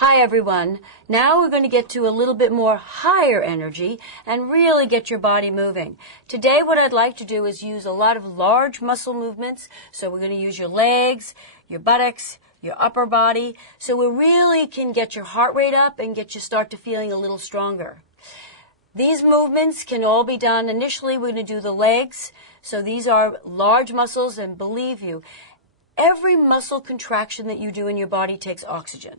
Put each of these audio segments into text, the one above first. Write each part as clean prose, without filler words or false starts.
Hi everyone. Now we're going to get to a little bit more higher energy and really get your body moving. Today what I'd like to do is use a lot of large muscle movements. So we're going to use your legs, your buttocks, your upper body. So we really can get your heart rate up and get you start to feeling a little stronger. These movements can all be done. Initially we're going to do the legs. So these are large muscles, and believe you, every muscle contraction that you do in your body takes oxygen.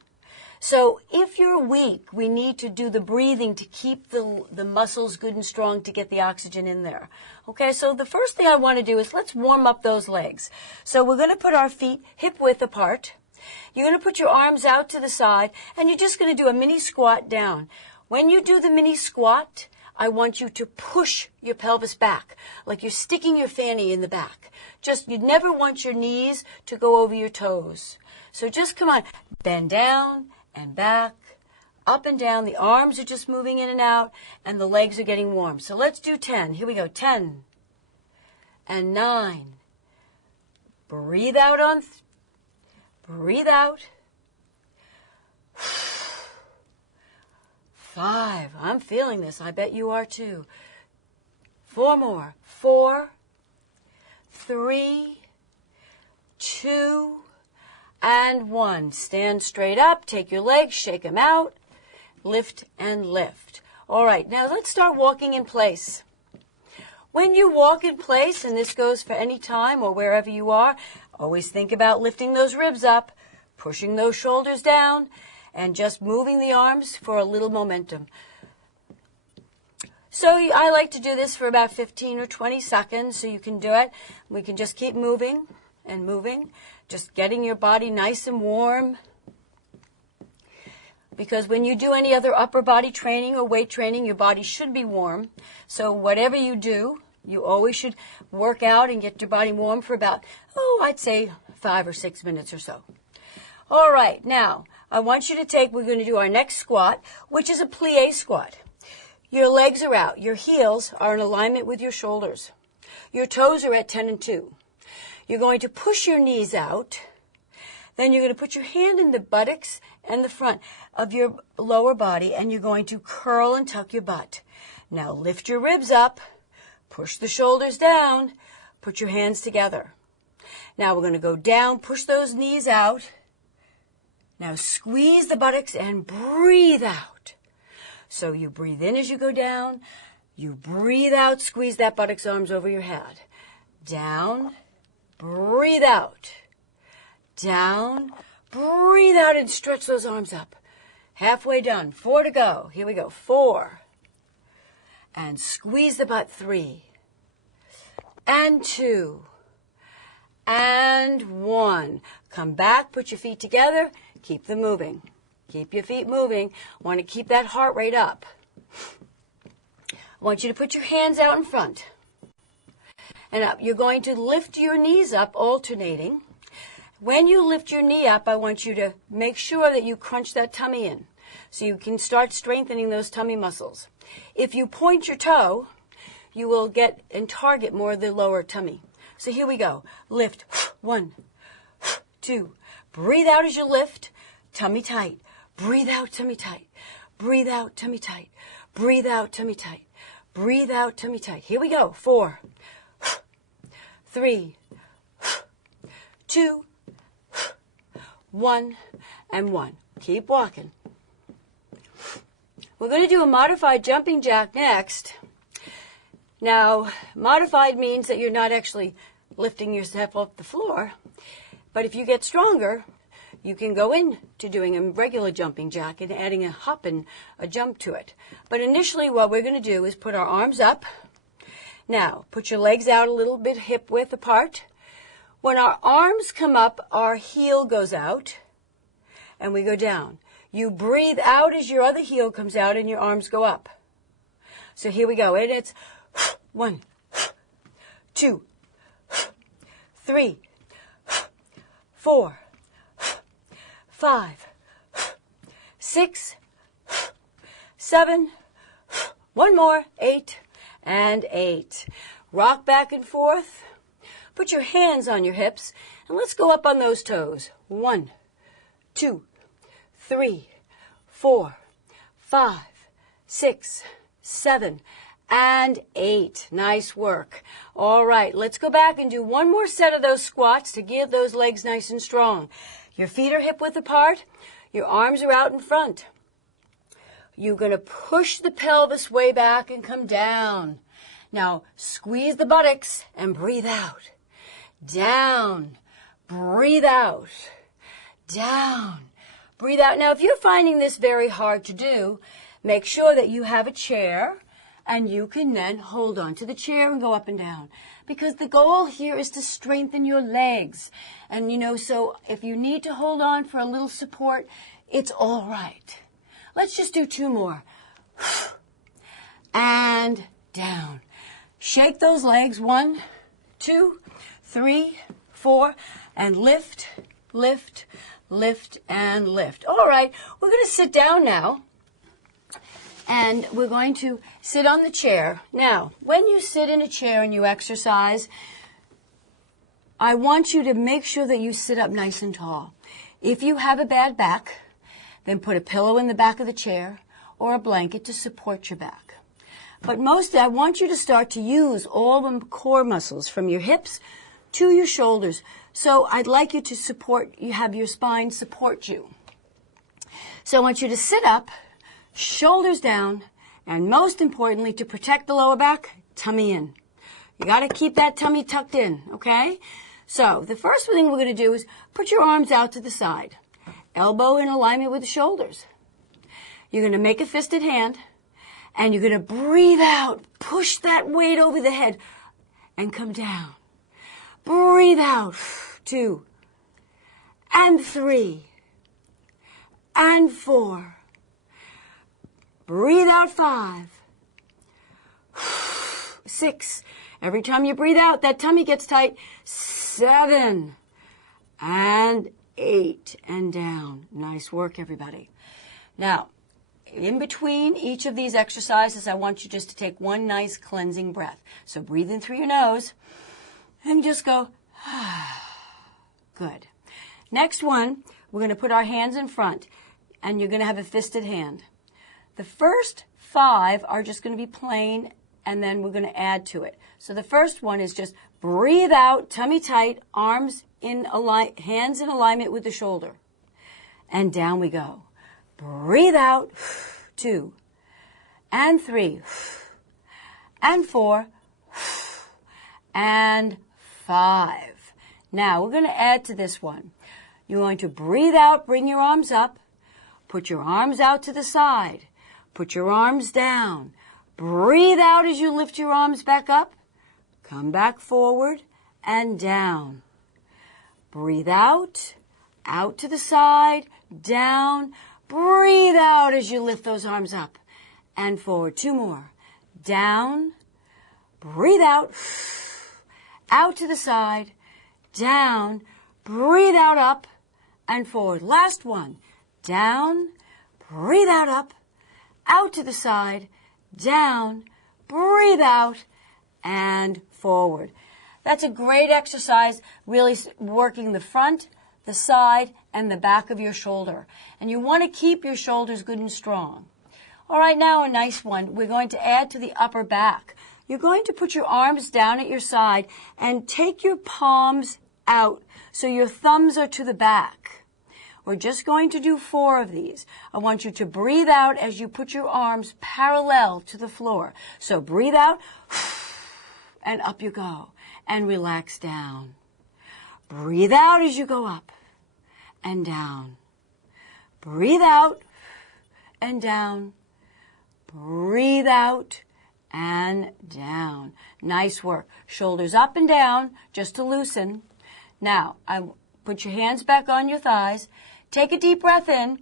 So if you're weak, we need to do the breathing to keep the muscles good and strong to get the oxygen in there. Okay, so the first thing I want to do is let's warm up those legs. So we're going to put our feet hip width apart. You're going to put your arms out to the side, and you're just going to do a mini squat down. When you do the mini squat, I want you to push your pelvis back, like you're sticking your fanny in the back. You never want your knees to go over your toes. So just come on, bend down and back, up and down. The arms are just moving in and out, and the legs are getting warm. So let's do 10. Here we go. 10 and 9. Breathe out on. Breathe out. 5. I'm feeling this. I bet you are too. 4 more. 4, 3, 2, and 1. Stand straight up, take your legs, shake them out, lift and lift. All right, now let's start walking in place. When you walk in place, and this goes for any time or wherever you are, always think about lifting those ribs up, pushing those shoulders down, and just moving the arms for a little momentum. So I like to do this for about 15 or 20 seconds, so you can do it. We can just keep moving and moving. Just getting your body nice and warm. Because when you do any other upper body training or weight training, your body should be warm. So whatever you do, you always should work out and get your body warm for about, I'd say 5 or 6 minutes or so. All right, now I want you to we're going to do our next squat, which is a plie squat. Your legs are out. Your heels are in alignment with your shoulders. Your toes are at 10 and 2. You're going to push your knees out. Then you're going to put your hand in the buttocks and the front of your lower body, and you're going to curl and tuck your butt. Now lift your ribs up, push the shoulders down, put your hands together. Now we're going to go down, push those knees out. Now squeeze the buttocks and breathe out. So you breathe in as you go down. You breathe out, squeeze that buttocks arms over your head. Down. Breathe out. Down. Breathe out and stretch those arms up. Halfway done. 4 to go. Here we go. 4. And squeeze the butt. 3. And 2. And 1. Come back. Put your feet together. Keep them moving. Keep your feet moving. Want to keep that heart rate up. I want you to put your hands out in front. And up. You're going to lift your knees up, alternating. When you lift your knee up, I want you to make sure that you crunch that tummy in so you can start strengthening those tummy muscles. If you point your toe, you will get and target more of the lower tummy. So here we go. Lift. 1, 2. Breathe out as you lift. Tummy tight. Breathe out, tummy tight. Breathe out, tummy tight. Breathe out, tummy tight. Breathe out, tummy tight. Here we go. 4. 3, 2, 1, and 1. Keep walking. We're going to do a modified jumping jack next. Now, modified means that you're not actually lifting yourself off the floor, but if you get stronger, you can go into doing a regular jumping jack and adding a hop and a jump to it. But initially what we're going to do is put our arms up. Now, put your legs out a little bit hip width apart. When our arms come up, our heel goes out, and we go down. You breathe out as your other heel comes out, and your arms go up. So here we go. And it's 1, 2, 3, 4, 5, 6, 7, one more, 8, and 8. Rock back and forth. Put your hands on your hips, and let's go up on those toes. 1, 2, 3, 4, 5, 6, 7, and 8. Nice work. All right, let's go back and do one more set of those squats to get those legs nice and strong. Your feet are hip width apart. Your arms are out in front. You're going to push the pelvis way back and come down. Now, squeeze the buttocks and breathe out. Down. Breathe out. Down. Breathe out. Now, if you're finding this very hard to do, make sure that you have a chair and you can then hold on to the chair and go up and down. Because the goal here is to strengthen your legs. And, so if you need to hold on for a little support, it's all right. Let's just do 2 more. And down. Shake those legs. 1, 2, 3, 4, and lift, lift, lift, and lift. All right, we're going to sit down now. And we're going to sit on the chair. Now, when you sit in a chair and you exercise, I want you to make sure that you sit up nice and tall. If you have a bad back, then put a pillow in the back of the chair or a blanket to support your back. But mostly, I want you to start to use all the core muscles from your hips to your shoulders. So I'd like you to have your spine support you. So I want you to sit up, shoulders down, and most importantly, to protect the lower back, tummy in. You got to keep that tummy tucked in, okay? So the first thing we're going to do is put your arms out to the side, elbow in alignment with the shoulders. You're going to make a fisted hand, and you're going to breathe out, push that weight over the head, and come down. Breathe out, 2, and 3, and 4. Breathe out, 5, 6. Every time you breathe out, that tummy gets tight. 7, and 8, and down. Nice work, everybody. Now, in between each of these exercises, I want you just to take one nice cleansing breath. So breathe in through your nose and just go, good. Next one, we're going to put our hands in front, and you're going to have a fisted hand. The first 5 are just going to be plain, and then we're going to add to it. So the first one is just breathe out, tummy tight, hands in alignment with the shoulder. And down we go. Breathe out, 2, and 3, and 4, and 5. Now we're going to add to this one. You're going to breathe out, bring your arms up, put your arms out to the side. Put your arms down. Breathe out as you lift your arms back up. Come back forward and down. Breathe out, out to the side, down. Breathe out as you lift those arms up and forward. 2 more. Down. Breathe out, out to the side, down. Breathe out, up and forward. Last one. Down. Breathe out, up. Out to the side, down, breathe out, and forward. That's a great exercise, really working the front, the side, and the back of your shoulder. And you want to keep your shoulders good and strong. All right, now a nice one. We're going to add to the upper back. You're going to put your arms down at your side and take your palms out so your thumbs are to the back. We're just going to do 4 of these. I want you to breathe out as you put your arms parallel to the floor. So breathe out, and up you go, and relax down. Breathe out as you go up and down. Breathe out and down. Breathe out and down. Nice work. Shoulders up and down just to loosen. Now, put your hands back on your thighs. Take a deep breath in.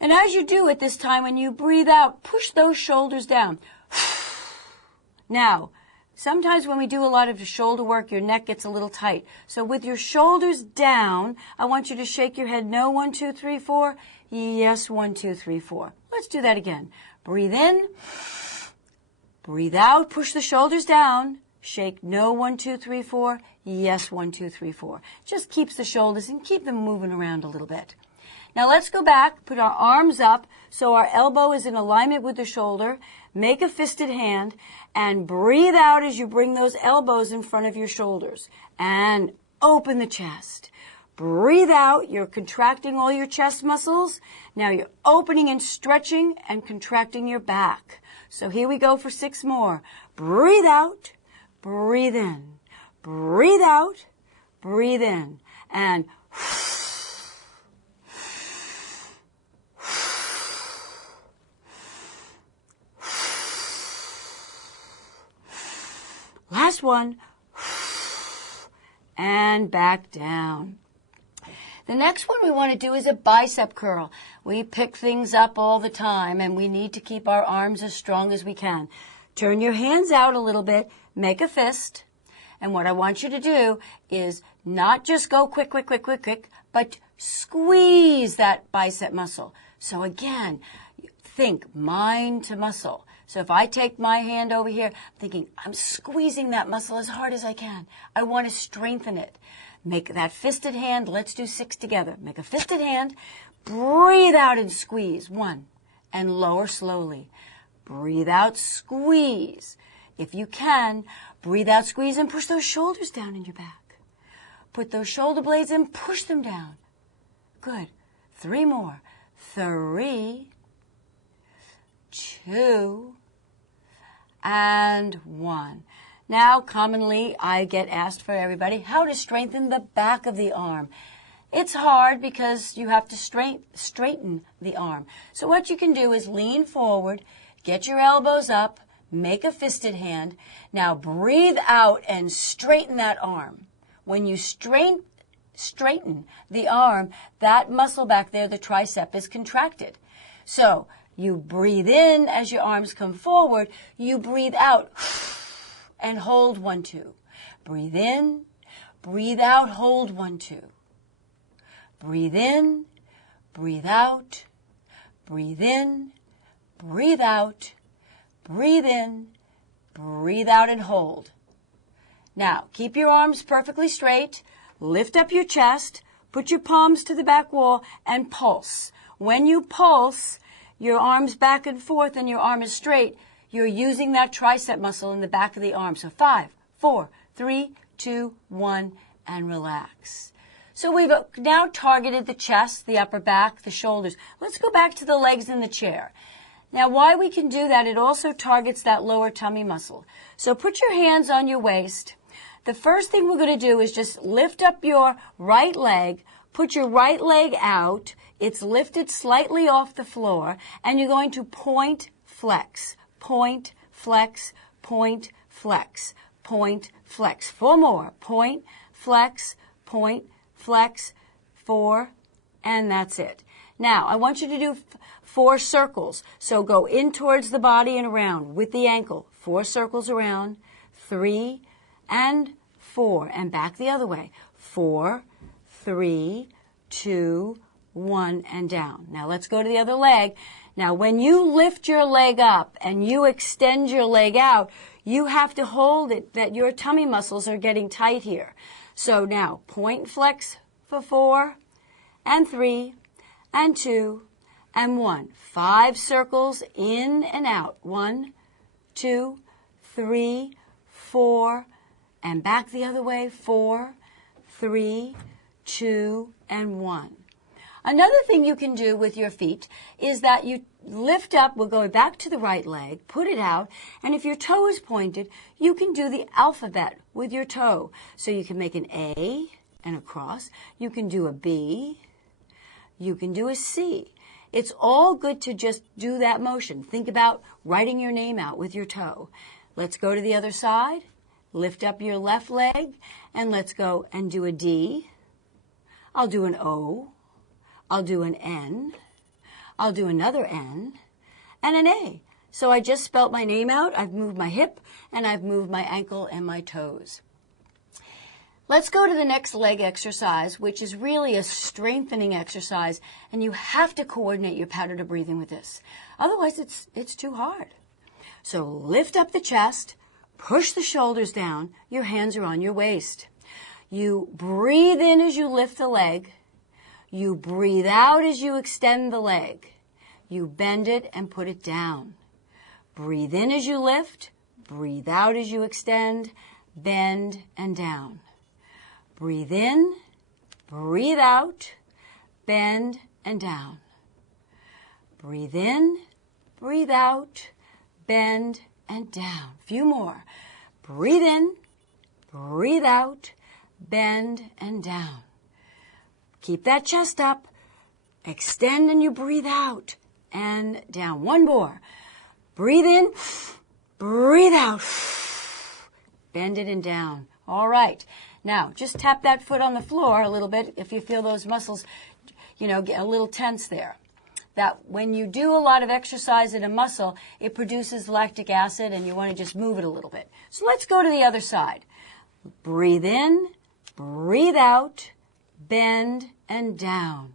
And as you do it this time, when you breathe out, push those shoulders down. Now, sometimes when we do a lot of shoulder work, your neck gets a little tight. So with your shoulders down, I want you to shake your head. No, 1, 2, 3, 4. Yes, 1, 2, 3, 4. Let's do that again. Breathe in. Breathe out. Push the shoulders down. Shake. No, 1, 2, 3, 4. Yes, 1, 2, 3, 4. Just keeps the shoulders and keep them moving around a little bit. Now let's go back, put our arms up so our elbow is in alignment with the shoulder. Make a fisted hand and breathe out as you bring those elbows in front of your shoulders. And open the chest. Breathe out. You're contracting all your chest muscles. Now you're opening and stretching and contracting your back. So here we go for 6 more. Breathe out. Breathe in. Breathe out. Breathe in. And last one. And back down. The next one we want to do is a bicep curl. We pick things up all the time, and we need to keep our arms as strong as we can. Turn your hands out a little bit, make a fist, and what I want you to do is not just go quick, quick, quick, quick, quick, but squeeze that bicep muscle. So again, think mind to muscle. So if I take my hand over here, I'm thinking, I'm squeezing that muscle as hard as I can. I want to strengthen it. Make that fisted hand. Let's do 6 together. Make a fisted hand. Breathe out and squeeze. 1. And lower slowly. Breathe out, squeeze. If you can, breathe out, squeeze, and push those shoulders down in your back. Put those shoulder blades in, push them down. Good. 3 more. 3, 2, and 1. Now, commonly, I get asked for everybody how to strengthen the back of the arm. It's hard because you have to straighten the arm. So what you can do is lean forward, get your elbows up, make a fisted hand. Now breathe out and straighten that arm. When you straighten the arm, that muscle back there, the tricep, is contracted. So you breathe in as your arms come forward. You breathe out and hold 1, 2. Breathe in, breathe out, hold 1, 2. Breathe in, breathe out, breathe in, breathe out, breathe in, breathe out, and hold. Now, keep your arms perfectly straight, lift up your chest, put your palms to the back wall, and pulse. When you pulse, your arms back and forth and your arm is straight, you're using that tricep muscle in the back of the arm. So 5, 4, 3, 2, 1, and relax. So we've now targeted the chest, the upper back, the shoulders. Let's go back to the legs in the chair. Now, why we can do that, it also targets that lower tummy muscle. So put your hands on your waist. The first thing we're going to do is just lift up your right leg, put your right leg out. It's lifted slightly off the floor, and you're going to point, flex. Point, flex, point, flex, point, flex. 4 more. Point, flex, 4, and that's it. Now, I want you to do 4 circles. So go in towards the body and around with the ankle. 4 circles around, 3 and 4, and back the other way. 4, 3, 2, 1, and down. Now let's go to the other leg. Now when you lift your leg up and you extend your leg out, you have to hold it that your tummy muscles are getting tight here. So now point, flex for 4 and 3 and 2 and 1. 5 circles in and out. 1, 2, 3, 4, and back the other way. 4, 3, 2, and 1. Another thing you can do with your feet is that you lift up, we'll go back to the right leg, put it out, and if your toe is pointed, you can do the alphabet with your toe. So you can make an A and a cross. You can do a B. You can do a C. It's all good to just do that motion. Think about writing your name out with your toe. Let's go to the other side. Lift up your left leg, and let's go and do a D. I'll do an O. I'll do an N, I'll do another N, and an A. So I just spelt my name out, I've moved my hip, and I've moved my ankle and my toes. Let's go to the next leg exercise, which is really a strengthening exercise, and you have to coordinate your pattern of breathing with this. Otherwise, it's too hard. So lift up the chest, push the shoulders down, your hands are on your waist. You breathe in as you lift the leg. You breathe out as you extend the leg. You bend it and put it down. Breathe in as you lift. Breathe out as you extend. Bend and down. Breathe in. Breathe out. Bend and down. Breathe in. Breathe out. Bend and down. A few more. Breathe in. Breathe out. Bend and down. Keep that chest up. Extend and you breathe out and down. One more. Breathe in. Breathe out. Bend it and down. All right. Now, just tap that foot on the floor a little bit if you feel those muscles, get a little tense there. That when you do a lot of exercise in a muscle, it produces lactic acid and you want to just move it a little bit. So let's go to the other side. Breathe in, breathe out, bend and down.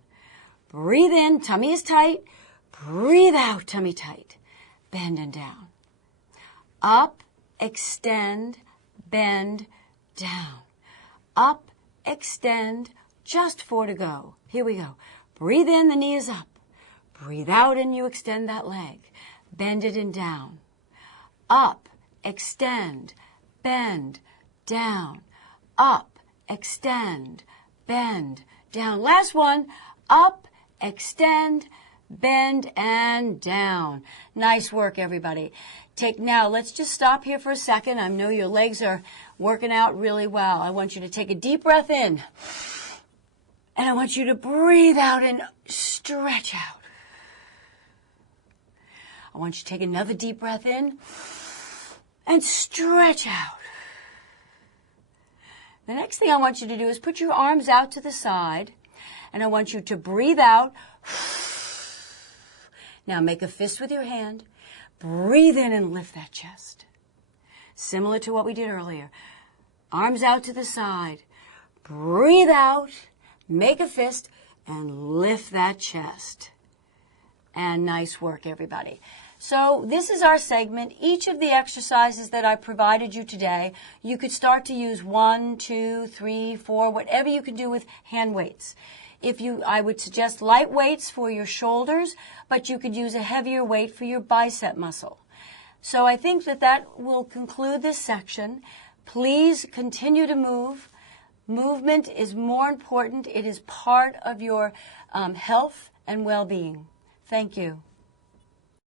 Breathe in, tummy is tight. Breathe out, tummy tight. Bend and down. Up, extend, bend, down. Up, extend, just 4 to go. Here we go. Breathe in, the knee is up. Breathe out and you extend that leg. Bend it and down. Up, extend, bend, down. Up, extend, bend, down. Last one. Up, extend, bend, and down. Nice work, everybody. Now, let's just stop here for a second. I know your legs are working out really well. I want you to take a deep breath in. And I want you to breathe out and stretch out. I want you to take another deep breath in and stretch out. The next thing I want you to do is put your arms out to the side, and I want you to breathe out. Now make a fist with your hand. Breathe in and lift that chest. Similar to what we did earlier. Arms out to the side. Breathe out, make a fist, and lift that chest. And nice work, everybody. So this is our segment. Each of the exercises that I provided you today, you could start to use 1, 2, 3, 4, whatever you can do with hand weights. I would suggest light weights for your shoulders, but you could use a heavier weight for your bicep muscle. So I think that will conclude this section. Please continue to move. Movement is more important. It is part of your health and well-being. Thank you.